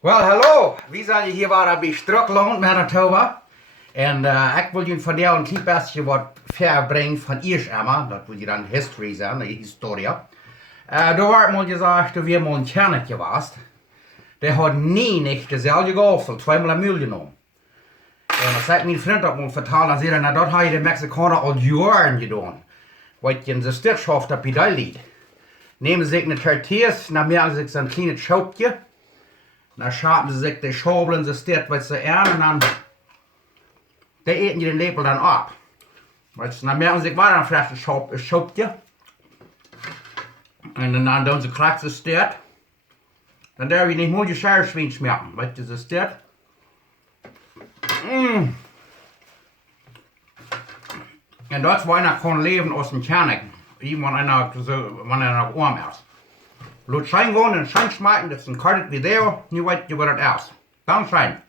Wel, hallo. We zijn hier waar bij Strukland met Oktober. En ik wil jullie van jou een klein beetje wat verbrengen van eerst einmal. Dat wil je dan history zijn, de historie. Daar werd mal gezegd dat we mal een Tjernetje was. Der hat nie nicht dezelfde gehoffel, zweimal een mil genomen. En als ik mijn vriend dat moet vertellen, dan zei hij, nou dat had je de Mexicanen al jaren gedaan. Wat je in de stichtschaft op die lied. Nehmen sie sich eine Tortillas, dann merken sie sich so ein kleines Schaubchen. Dann schaben sie sich die Schaufeln, sie steht, was sie ernten, und dann die eten die den Lepel dann ab. Weißt du, dann merken sie sich weiter vielleicht ein Schaubchen. Und dann tun sie krass, sie steht. Dann darf ich nicht mal die Schärschwein schmecken, weißt du, sie steht. Und das war einer kein Leben aus dem Kernig. Wie wenn einer noch arm ist. Laut Schein wohnen und Schein schmecken, das ist ein kaltes Video, nie weit über das aus. Dann Schein.